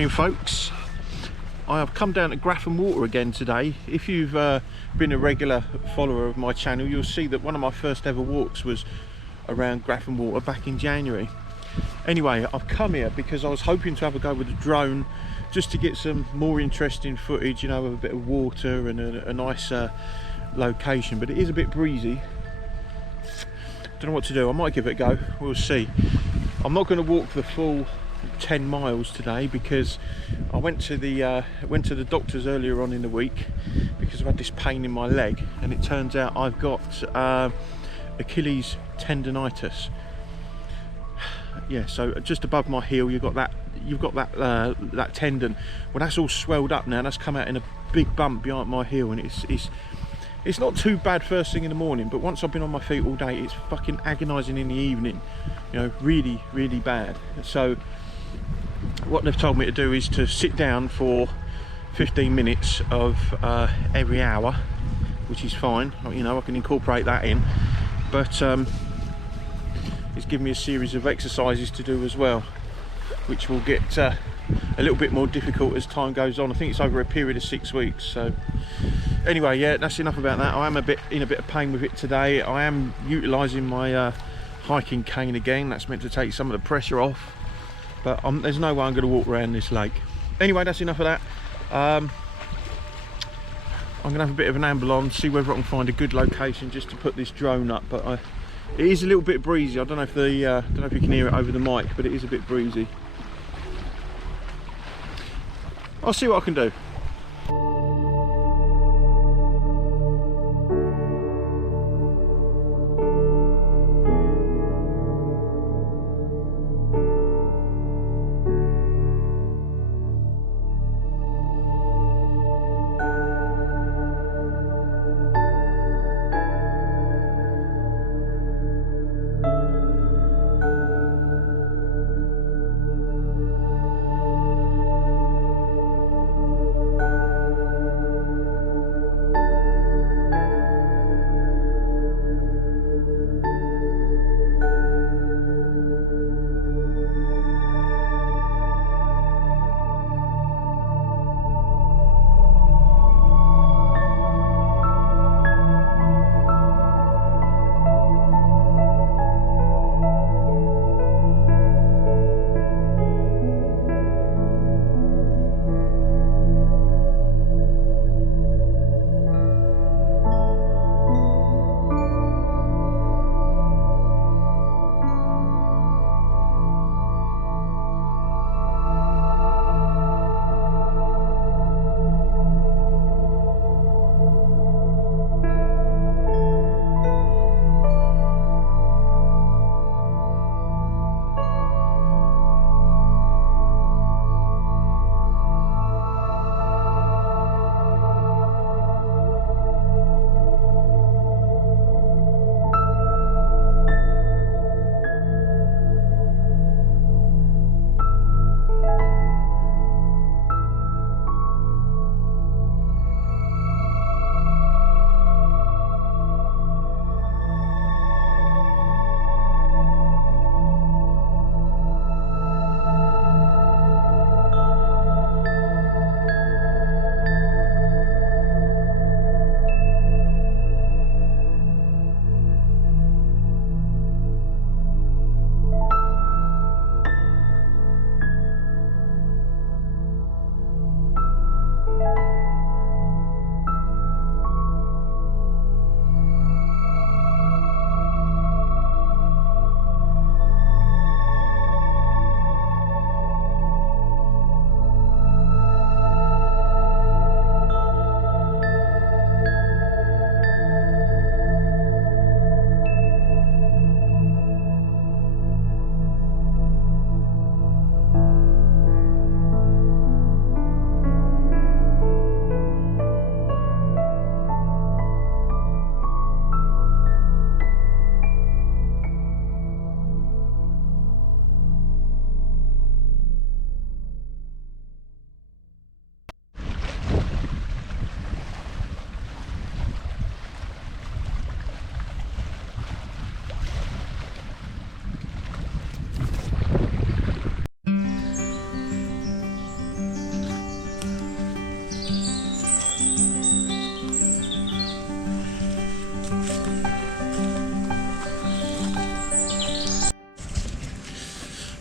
Morning folks, I have come down to Grafham Water again today. If you've been a regular follower of my channel, you'll see that one of my first ever walks was around Grafham Water back in January. Anyway, I've come here because I was hoping to have a go with a drone just to get some more interesting footage, you know, of a bit of water and a nice location, but it is a bit breezy. Don't know what to do. I might give it a go, we'll see. I'm not going to walk the full 10 miles today because I went to the doctors earlier on in the week because I've had this pain in my leg, and it turns out I've got Achilles tendonitis. Yeah, so just above my heel you've got that tendon. Well, that's all swelled up now. That's come out in a big bump behind my heel, and it's not too bad first thing in the morning, but once I've been on my feet all day, it's fucking agonising in the evening, you know, really bad. So what they've told me to do is to sit down for 15 minutes of every hour, which is fine, you know, I can incorporate that in, but it's given me a series of exercises to do as well, which will get a little bit more difficult as time goes on. I think it's over a period of 6 weeks. So anyway, yeah, that's enough about that. I am in a bit of pain with it today. I am utilising my hiking cane again. That's meant to take some of the pressure off, but there's no way I'm going to walk around this lake. Anyway, that's enough of that. I'm going to have a bit of an amble on, see whether I can find a good location just to put this drone up. But it is a little bit breezy. I don't know if you can hear it over the mic, but it is a bit breezy. I'll see what I can do.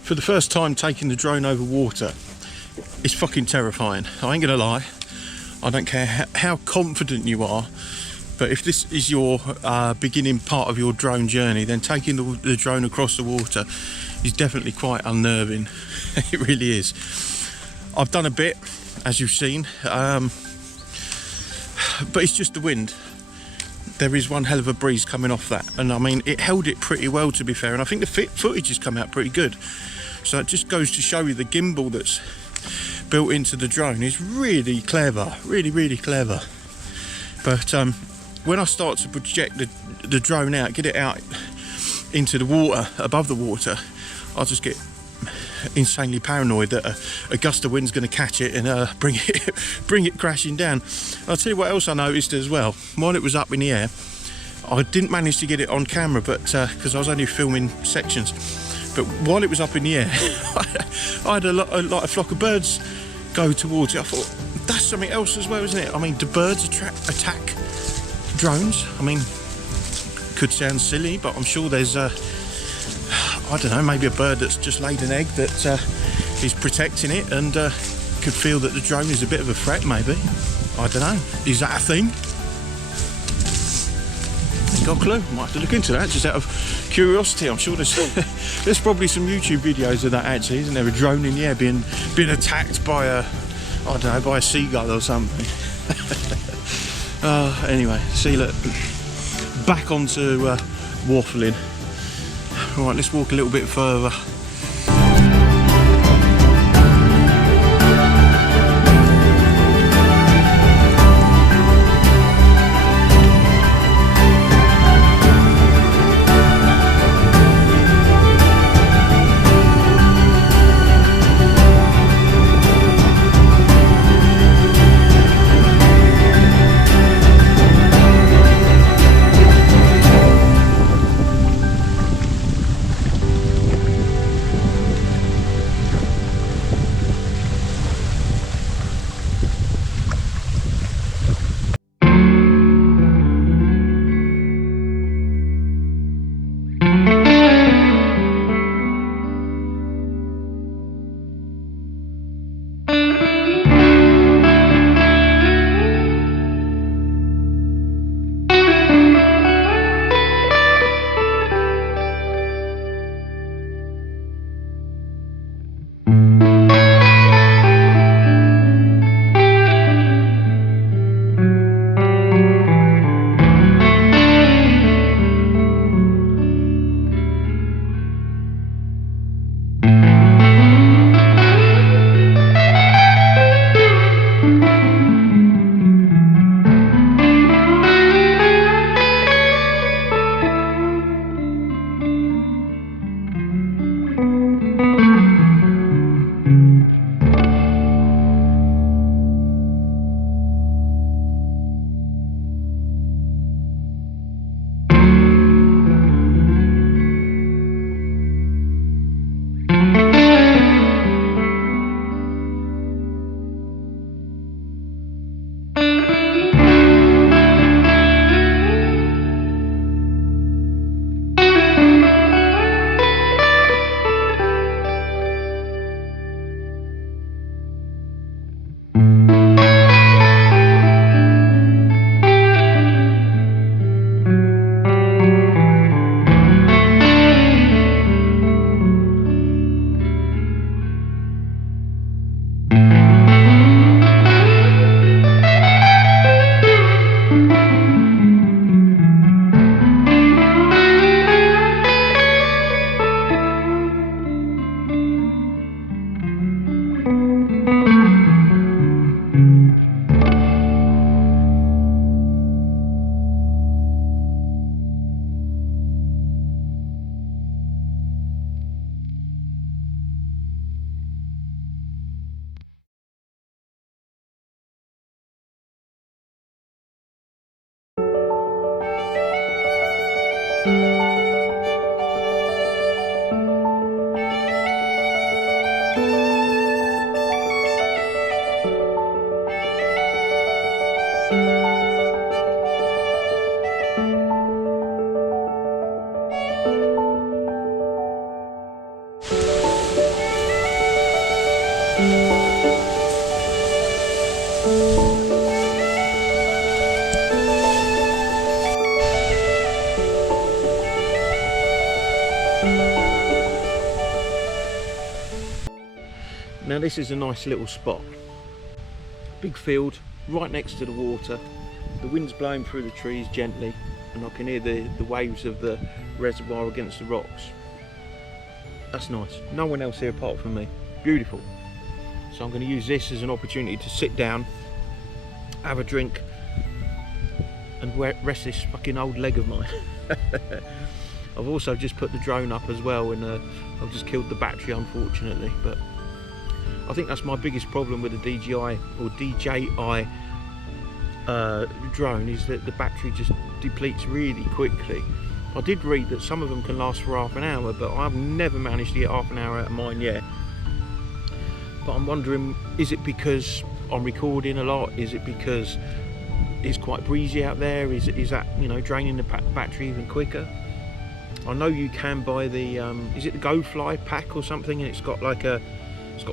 for the first time taking the drone over water, it's fucking terrifying. I ain't gonna lie. I don't care how confident you are, but if this is your beginning part of your drone journey, then taking the drone across the water is definitely quite unnerving. It really is. I've done a bit, as you've seen, but it's just the wind. There is one hell of a breeze coming off that, and I mean, it held it pretty well, to be fair, and I think the footage has come out pretty good. So it just goes to show you the gimbal that's built into the drone is really clever, really clever. But when I start to project the drone out, get it out into the water, above the water, I'll just get insanely paranoid that a gust of wind's going to catch it and bring it crashing down. I'll tell you what else I noticed as well. While it was up in the air, I didn't manage to get it on camera, but because I was only filming sections. But while it was up in the air, I had a flock of birds go towards it. I thought, that's something else as well, isn't it? I mean, do birds attack drones? I mean, could sound silly, but I'm sure there's I don't know, maybe a bird that's just laid an egg that is protecting it and could feel that the drone is a bit of a threat, maybe. I don't know. Is that a thing? Ain't got a clue. Might have to look into that just out of curiosity. I'm sure there's probably some YouTube videos of that actually, isn't there? A drone in the air being attacked by I don't know, by a seagull or something. Anyway, see, look, back onto waffling. Right, let's walk a little bit further. Now this is a nice little spot. Big field, right next to the water. The wind's blowing through the trees gently, and I can hear the waves of the reservoir against the rocks. That's nice. No one else here apart from me. Beautiful. So I'm going to use this as an opportunity to sit down, have a drink, and rest this fucking old leg of mine. I've also just put the drone up as well, and I've just killed the battery, unfortunately. But I think that's my biggest problem with the DJI drone, is that the battery just depletes really quickly. I did read that some of them can last for half an hour, but I've never managed to get half an hour out of mine yet. But I'm wondering, is it because I'm recording a lot? Is it because it's quite breezy out there? Is that, you know, draining the battery even quicker? I know you can buy the is it the GoFly pack or something, and it's got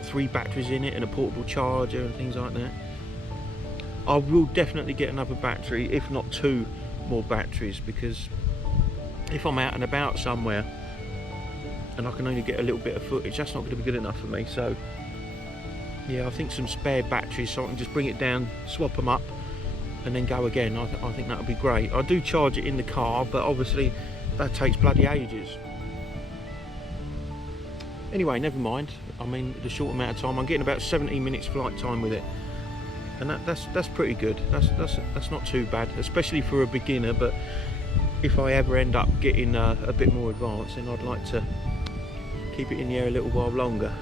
3 batteries in it and a portable charger and things like that. I will definitely get another battery, if not 2 more batteries, because if I'm out and about somewhere and I can only get a little bit of footage, that's not going to be good enough for me. So yeah, I think some spare batteries so I can just bring it down, swap them up, and then go again. I think that would be great. I do charge it in the car, but obviously that takes bloody ages. Anyway, never mind. I mean, the short amount of time, I'm getting about 17 minutes flight time with it, and that's pretty good. That's not too bad, especially for a beginner. But if I ever end up getting a bit more advanced, then I'd like to keep it in the air a little while longer.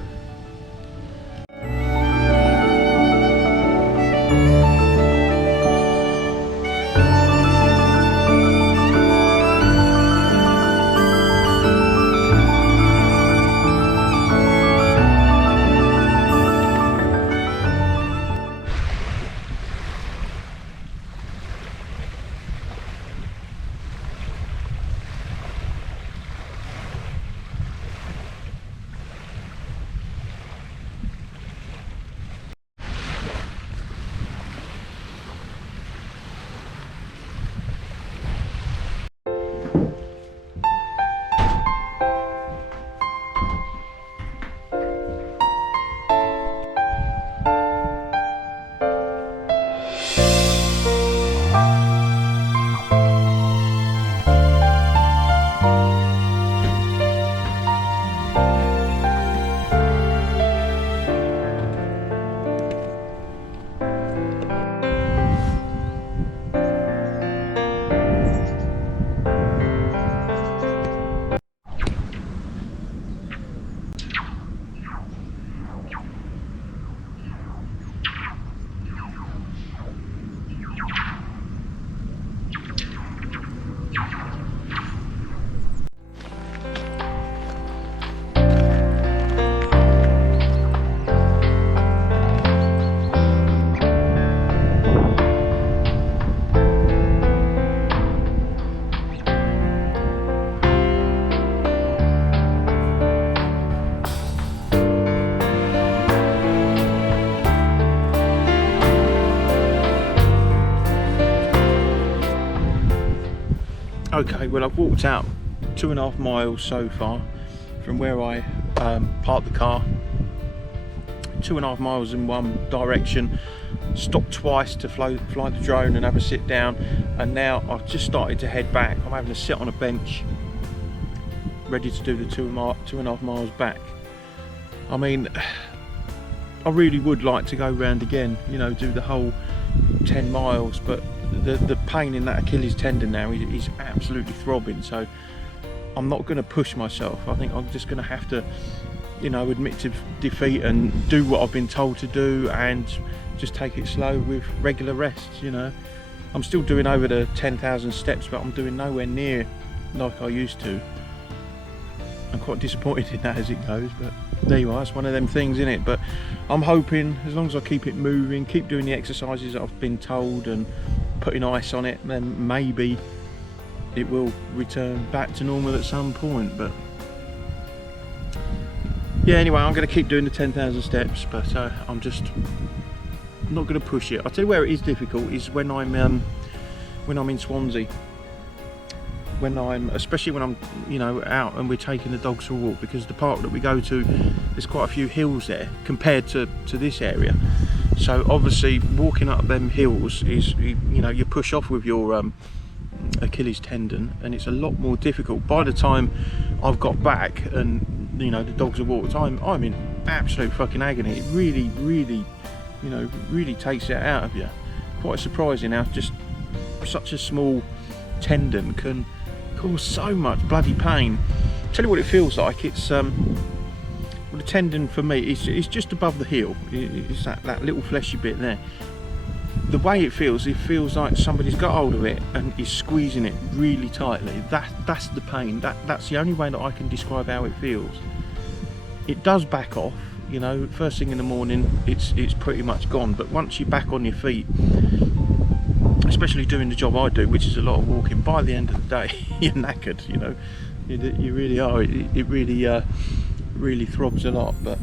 Okay, well, I've walked out 2.5 miles so far from where I parked the car. 2.5 miles in one direction, stopped twice to fly the drone and have a sit down, and now I've just started to head back. I'm having to sit on a bench ready to do the 2.5 miles back. I mean, I really would like to go round again, you know, do the whole 10 miles, but the pain in that Achilles tendon now is absolutely throbbing, so I'm not going to push myself. I think I'm just going to have to, you know, admit to defeat and do what I've been told to do, and just take it slow with regular rests. You know, I'm still doing over the 10,000 steps, but I'm doing nowhere near like I used to. I'm quite disappointed in that as it goes, but there you are. It's one of them things, isn't it? But I'm hoping, as long as I keep it moving, keep doing the exercises that I've been told, and putting ice on it, then maybe it will return back to normal at some point. But yeah, anyway, I'm going to keep doing the 10,000 steps, but I'm just not going to push it. I'll tell you where it is difficult is when I'm in Swansea. when I'm, especially when I'm, you know, out and we're taking the dogs for a walk, because the park that we go to, there's quite a few hills there compared to this area. So obviously walking up them hills is, you know, you push off with your Achilles tendon, and it's a lot more difficult. By the time I've got back and, you know, the dogs have walked, I'm in absolute fucking agony. It really, you know, really takes it out of you. Quite surprising how just such a small tendon can cause so much bloody pain. Tell you what it feels like. It's well, the tendon for me is just above the heel. It's that little fleshy bit there. The way it feels like somebody's got hold of it and is squeezing it really tightly. That's the pain. That's the only way that I can describe how it feels. It does back off, you know, first thing in the morning it's pretty much gone, but once you're back on your feet, especially doing the job I do, which is a lot of walking, by the end of the day you're knackered, you know. You really are. It really throbs a lot. But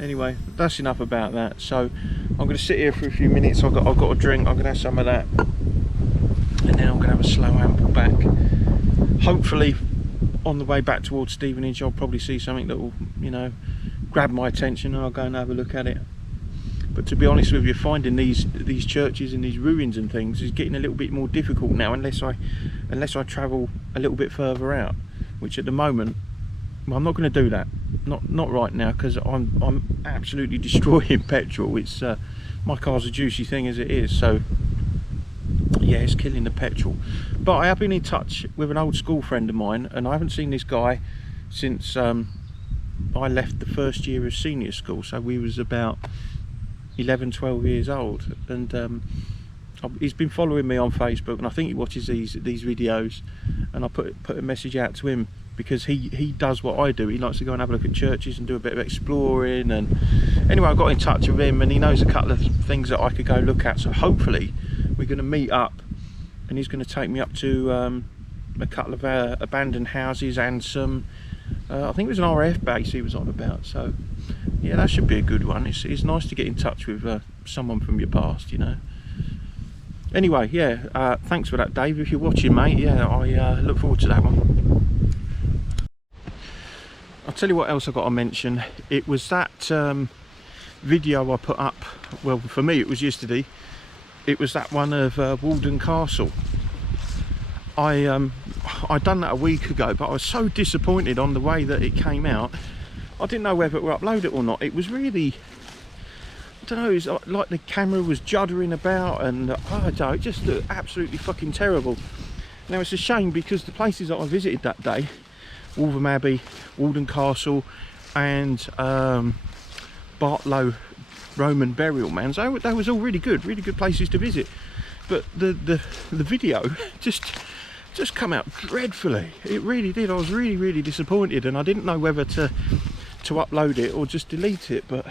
anyway, that's enough about that. So I'm going to sit here for a few minutes. I've got a drink. I'm going to have some of that, and then I'm going to have a slow amble back. Hopefully on the way back towards Stevenage I'll probably see something that will, you know, grab my attention, and I'll go and have a look at it. But to be honest with you, finding these churches and these ruins and things is getting a little bit more difficult now, unless I travel a little bit further out, which at the moment, well, I'm not going to do that. Not right now, because I'm absolutely destroying petrol. It's my car's a juicy thing as it is, so yeah, it's killing the petrol. But I have been in touch with an old school friend of mine, and I haven't seen this guy since I left the first year of senior school. So we was about 11-12 years old, and he's been following me on Facebook, and I think he watches these videos, and I put a message out to him, because he does what I do. He likes to go and have a look at churches and do a bit of exploring. And anyway, I got in touch with him, and he knows a couple of things that I could go look at. So hopefully we're going to meet up, and he's going to take me up to a couple of abandoned houses and some I think it was an RAF base he was on about. So yeah, that should be a good one. It's nice to get in touch with someone from your past, you know. Anyway, yeah, thanks for that, Dave, if you're watching, mate. Yeah, I look forward to that one. I'll tell you what else I got to mention. It was that video I put up, well, for me it was yesterday. It was that one of Walden Castle. I'd done that a week ago, but I was so disappointed on the way that it came out. I didn't know whether to upload it or not. It was really, I don't know, it was like the camera was juddering about, and I don't know, it just looked absolutely fucking terrible. Now it's a shame, because the places that I visited that day, Waltham Abbey, Walden Castle, and Bartlow Roman burial mounds, they was all really good places to visit. But the video just come out dreadfully. It really did. I was really disappointed, and I didn't know whether to upload it or just delete it, but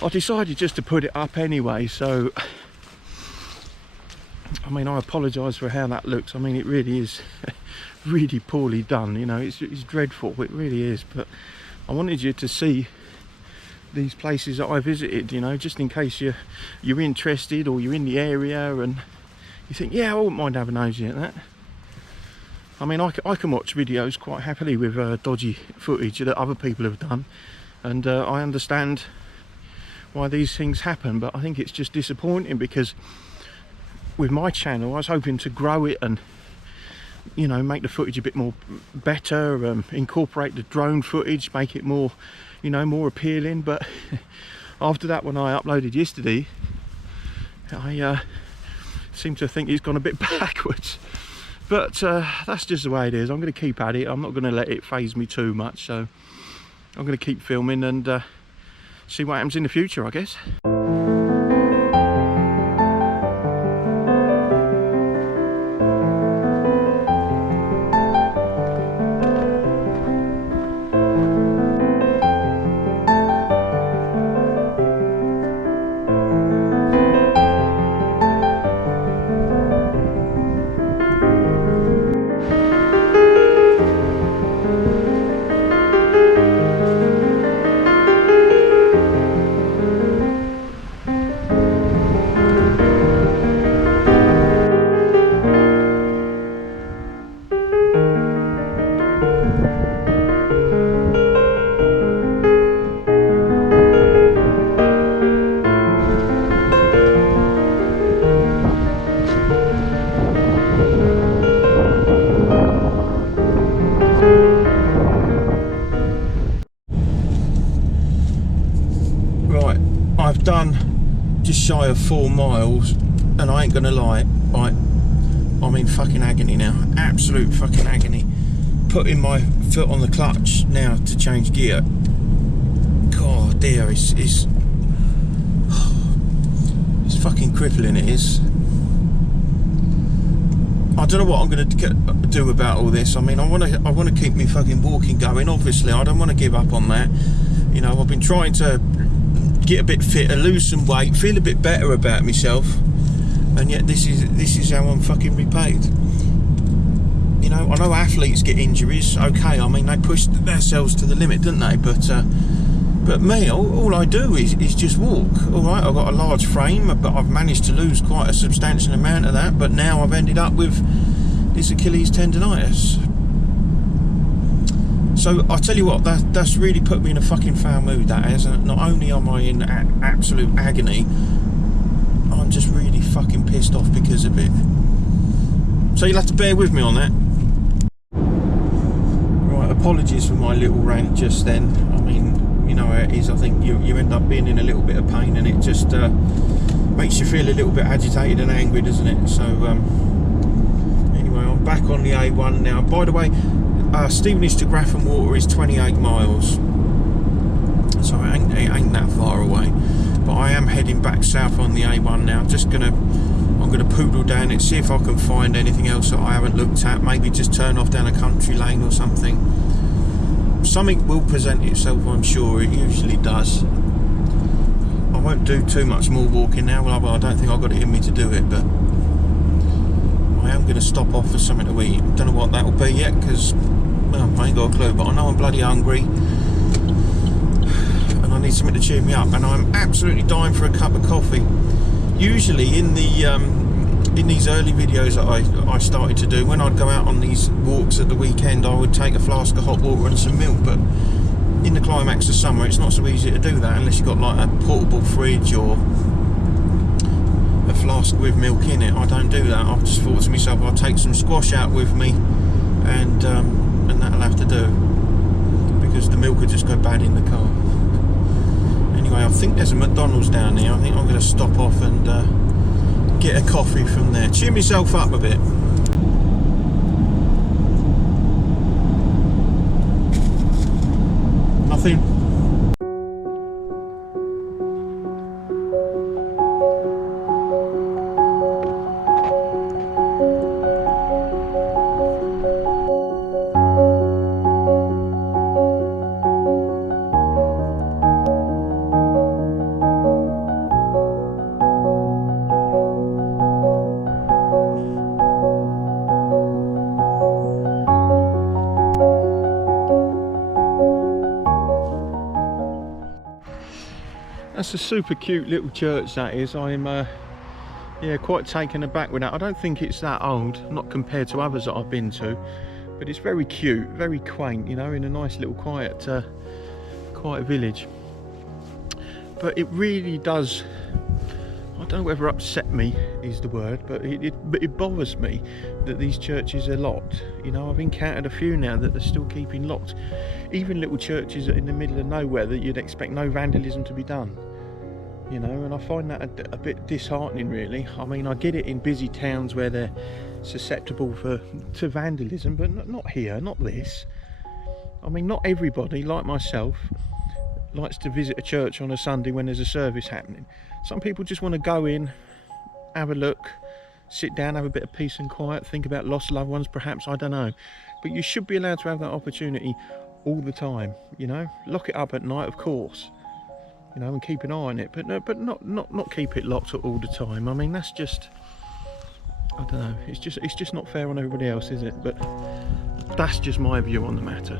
I decided just to put it up anyway. So I mean, I apologise for how that looks. I mean, it really is really poorly done, you know. It's dreadful, it really is. But I wanted you to see these places that I visited, you know, just in case you're interested, or you're in the area and you think, yeah, I wouldn't mind having a nosy at that. I mean, I can watch videos quite happily with dodgy footage that other people have done, and I understand why these things happen. But I think it's just disappointing, because with my channel I was hoping to grow it and, you know, make the footage a bit more better, incorporate the drone footage, make it more, you know, more appealing. But after that one I uploaded yesterday, I seem to think it's gone a bit backwards. But that's just the way it is. I'm going to keep at it. I'm not going to let it faze me too much, so I'm going to keep filming and see what happens in the future, I guess. shy of 4 miles, and I ain't gonna lie, right, I'm in fucking agony now, absolute fucking agony. Putting my foot on the clutch now to change gear. God dear, it's fucking crippling, it is. I don't know what I'm going to do about all this. I mean, I want to keep me fucking walking going. Obviously, I don't want to give up on that. You know, I've been trying to get a bit fitter, lose some weight, feel a bit better about myself, and yet this is how I'm fucking repaid. You know, I know athletes get injuries. Okay, I mean they push themselves to the limit, don't they? But me, all I do is just walk. All right, I've got a large frame, but I've managed to lose quite a substantial amount of that. But now I've ended up with this Achilles tendonitis. So I tell you what, that's really put me in a fucking foul mood. That has. Not only am I in absolute agony, I'm just really fucking pissed off because of it. So you'll have to bear with me on that. Right, apologies for my little rant just then. I mean, you know how it is. I think you end up being in a little bit of pain, and it just makes you feel a little bit agitated and angry, doesn't it? So anyway, I'm back on the A1 now. By the way, Stevenage to Grafham Water is 28 miles, so it ain't that far away. But I am heading back south on the A1 now. I'm gonna poodle down it, see if I can find anything else that I haven't looked at. Maybe just turn off down a country lane or something. Something will present itself, I'm sure. It usually does. I won't do too much more walking now. Well, I don't think I've got it in me to do it, but I am going to stop off for something to eat. Don't know what that'll be yet, because, well, I ain't got a clue, but I know I'm bloody hungry and I need something to cheer me up, and I'm absolutely dying for a cup of coffee. Usually in these early videos that I started to do, when I'd go out on these walks at the weekend, I would take a flask of hot water and some milk. But in the climax of summer, it's not so easy to do that unless you've got like a portable fridge or a flask with milk in it. I don't do that. I've just thought to myself, I'll take some squash out with me, and that'll have to do, because the milk would just go bad in the car. Anyway, I think there's a McDonald's down there. I think I'm going to stop off and get a coffee from there, cheer myself up a bit. Nothing. That's a super cute little church, that is. I'm yeah, quite taken aback with that. I don't think it's that old, not compared to others that I've been to, but it's very cute, very quaint, you know, in a nice little quiet village. But it really does, I don't know whether upset me is the word, but it bothers me that these churches are locked. You know, I've encountered a few now that are still keeping locked. Even little churches in the middle of nowhere that you'd expect no vandalism to be done. You know, and I find that a bit disheartening, really. I mean, I get it in busy towns where they're susceptible to vandalism, but not here, not this. I mean, not everybody, like myself, likes to visit a church on a Sunday when there's a service happening. Some people just want to go in, have a look, sit down, have a bit of peace and quiet, think about lost loved ones perhaps, I don't know. But you should be allowed to have that opportunity all the time, you know. Lock it up at night, of course, you know, and keep an eye on it, but not keep it locked all the time. I mean, that's just, I don't know, it's just not fair on everybody else, is it? But that's just my view on the matter.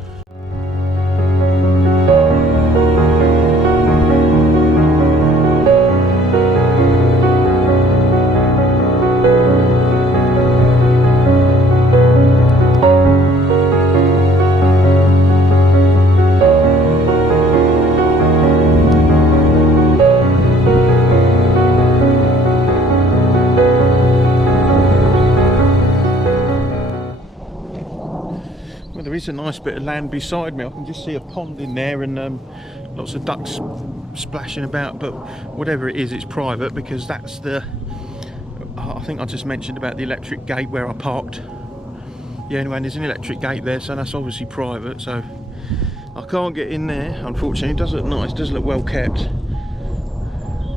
Well, there is a nice bit of land beside me. I can just see a pond in there and lots of ducks splashing about, but whatever it is, it's private, because that's the, I think I just mentioned about the electric gate where I parked. Yeah, anyway, there's an electric gate there, so that's obviously private, so I can't get in there, unfortunately. It does look nice, it does look well kept.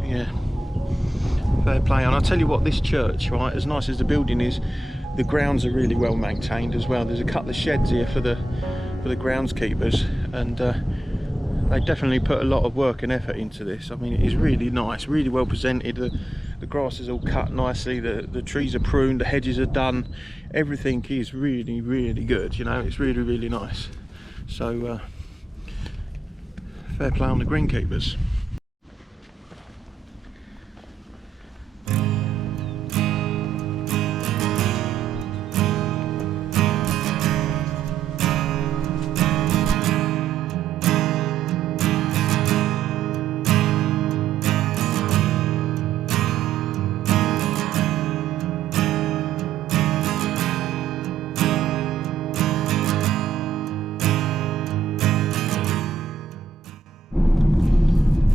Yeah, fair play. And I'll tell you what, this church, right, as nice as the building is, the grounds are really well maintained as well. There's a couple of sheds here for the groundskeepers, and they definitely put a lot of work and effort into this. I mean, it is really nice, really well presented. The grass is all cut nicely, the trees are pruned, the hedges are done. Everything is really, really good, you know, it's really, really nice. So, fair play on the greenkeepers.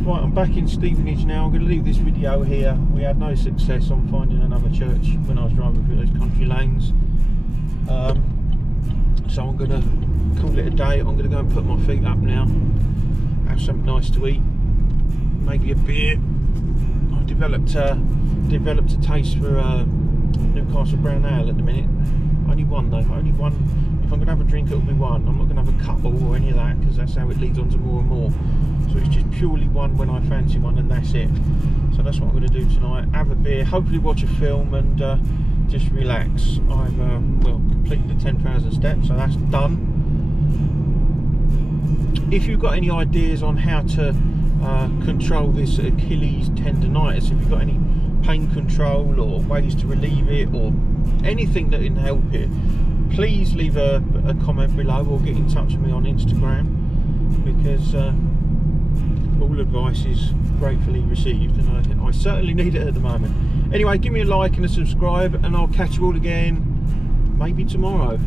Right, I'm back in Stevenage now. I'm going to leave this video here. We had no success on finding another church when I was driving through those country lanes. So I'm going to call it a day. I'm going to go and put my feet up now, have something nice to eat, maybe a beer. I've developed a taste for Newcastle Brown Ale at the minute. Only one though, only one. If I'm going to have a drink, it'll be one. I'm not going to have a couple or any of that, because that's how it leads on to more and more. So it's just purely one when I fancy one, and that's it. So that's what I'm going to do tonight. Have a beer, hopefully watch a film, and just relax. I've well, completed the 10,000 steps, so that's done. If you've got any ideas on how to control this Achilles tendonitis, if you've got any pain control or ways to relieve it, or anything that can help it, please leave a comment below or get in touch with me on Instagram, because all advice is gratefully received, and I certainly need it at the moment. Anyway, give me a like and a subscribe, and I'll catch you all again maybe tomorrow.